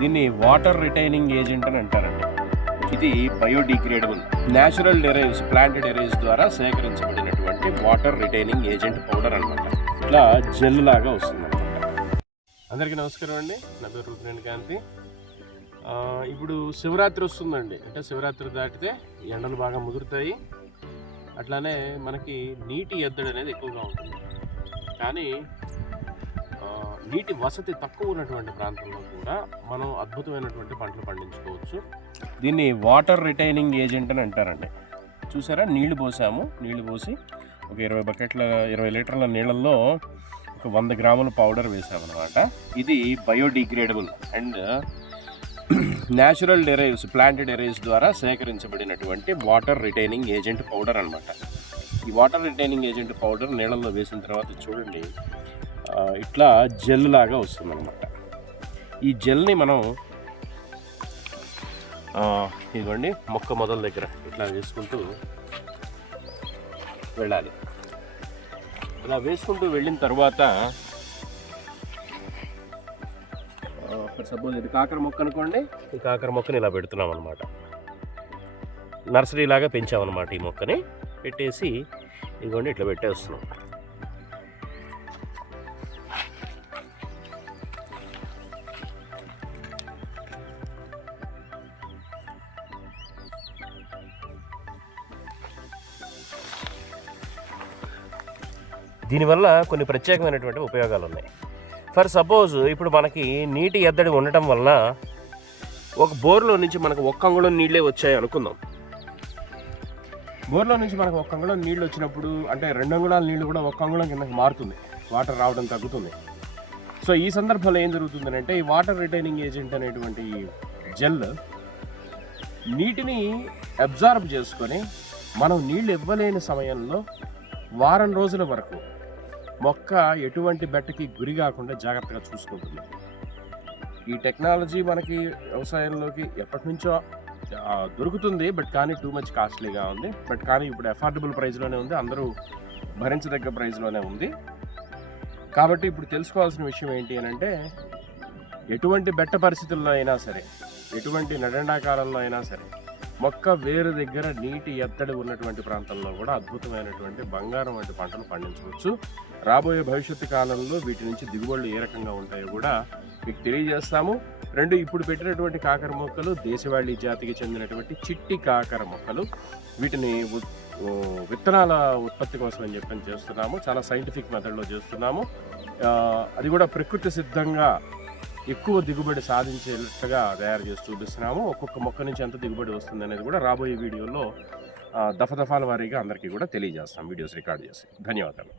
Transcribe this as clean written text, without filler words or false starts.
దీన్ని water retaining agent అని అంటారండి. ఇది biodegradable natural derives, plant derives ద్వారా సేకరించబడినటువంటి వాటర్ రిటైనింగ్ ఏజెంట్ పౌడర్ అనమాట. ఇట్లా జెల్ లాగా వస్తుంది అనమాట. అందరికీ నమస్కారం అండి, నా పేరు రుద్రేణి కాంతి. ఇప్పుడు శివరాత్రి వస్తుందండి. అంటే శివరాత్రి దాటితే ఎండలు బాగా ముదురుతాయి. అట్లానే మనకి నీటి ఎద్దడి అనేది ఎక్కువగా ఉంటుంది. కానీ నీటి వసతి తక్కువ ఉన్నటువంటి ప్రాంతంలో కూడా మనం అద్భుతమైనటువంటి పంటలు పండించుకోవచ్చు. దీన్ని వాటర్ రిటైనింగ్ ఏజెంట్ అని అంటారండి. చూసారా, నీళ్లు పోసాము. నీళ్లు పోసి ఒక 20 లీటర్ల నీళ్ళల్లో ఒక 100 గ్రాముల పౌడర్ వేసామన్నమాట. ఇది biodegradable and natural derives, plant derives ద్వారా సేకరించబడినటువంటి వాటర్ రిటైనింగ్ ఏజెంట్ పౌడర్ అనమాట. ఈ వాటర్ రిటైనింగ్ ఏజెంట్ పౌడర్ నీళ్ళల్లో వేసిన తర్వాత చూడండి, ఇట్లా జెల్ లాగా వస్తుందన్నమాట. ఈ జెల్ని మనం ఇదిగోండి మొక్క మొదల దగ్గర ఇట్లా వేసుకుంటూ వెళ్ళాలి. ఇలా వేసుకుంటూ వెళ్ళిన తర్వాత సపోజ్ ఇది కాకర మొక్క అనుకోండి. ఈ కాకర మొక్కని ఇలా పెడుతున్నాం అనమాట. నర్సరీ లాగా పెంచామన్నమాట. ఈ మొక్కని పెట్టేసి ఇదిగోండి ఇట్లా పెట్టేస్తున్నాం. దీనివల్ల కొన్ని ప్రత్యేకమైనటువంటి ఉపయోగాలు ఉన్నాయి. ఫర్ సపోజ్ ఇప్పుడు మనకి నీటి ఎద్దడి ఉండటం వలన ఒక బోర్లో నుంచి మనకు 1 అంగుళం నీళ్ళే వచ్చాయి అనుకుందాం. బోర్లో నుంచి మనకు 1 అంగుళం నీళ్ళు వచ్చినప్పుడు అంటే 2 అంగుళాల నీళ్ళు కూడా 1 అంగుళం కిందకి మారుతుంది, వాటర్ రావడం తగ్గుతుంది. సో ఈ సందర్భంలో ఏం జరుగుతుందంటే ఈ వాటర్ రిటైనింగ్ ఏజెంట్ అనేటువంటి జెల్ నీటిని అబ్జార్బ్ చేసుకొని మనం నీళ్ళు ఇవ్వలేని సమయంలో వారం రోజుల వరకు మొక్క ఎటువంటి బెట్టకి గురి కాకుండా జాగ్రత్తగా చూసుకుంటుంది. ఈ టెక్నాలజీ మనకి వ్యవసాయంలోకి ఎప్పటి నుంచో దొరుకుతుంది, బట్ కానీ టూ మచ్ కాస్ట్లీగా ఉంది. బట్ కానీ ఇప్పుడు అఫోర్డబుల్ ప్రైస్లోనే ఉంది, అందరూ భరించదగ్గ ప్రైస్లోనే ఉంది. కాబట్టి ఇప్పుడు తెలుసుకోవాల్సిన విషయం ఏంటి అని అంటే, ఎటువంటి బెట్ట పరిస్థితుల్లో అయినా సరే, ఎటువంటి నడండాకాలంలో అయినా సరే, మొక్క వేరు దగ్గర నీటి ఎద్దడి ఉన్నటువంటి ప్రాంతంలో కూడా అద్భుతమైనటువంటి బంగారం వంటి పంటలు పండించవచ్చు. రాబోయే భవిష్యత్తు కాలంలో వీటి నుంచి దిగుబడులు ఏ రకంగా ఉంటాయో కూడా మీకు తెలియజేస్తాము. ఇప్పుడు పెట్టినటువంటి కాకర మొక్కలు దేశవాళీ జాతికి చెందినటువంటి చిట్టి కాకర మొక్కలు. వీటిని విత్తనాల ఉత్పత్తి కోసం అని చెప్పని చేస్తున్నాము. చాలా సైంటిఫిక్ మెథడ్లో చేస్తున్నాము. అది కూడా ప్రకృతి సిద్ధంగా ఎక్కువ దిగుబడి సాధించేటట్టుగా తయారు చేసి చూపిస్తున్నాము. ఒక్కొక్క మొక్క నుంచి ఎంత దిగుబడి వస్తుంది అనేది కూడా రాబోయే వీడియోలో దఫాల వారీగా అందరికీ కూడా తెలియజేస్తాం, వీడియోస్ రికార్డ్ చేసి. ధన్యవాదాలు.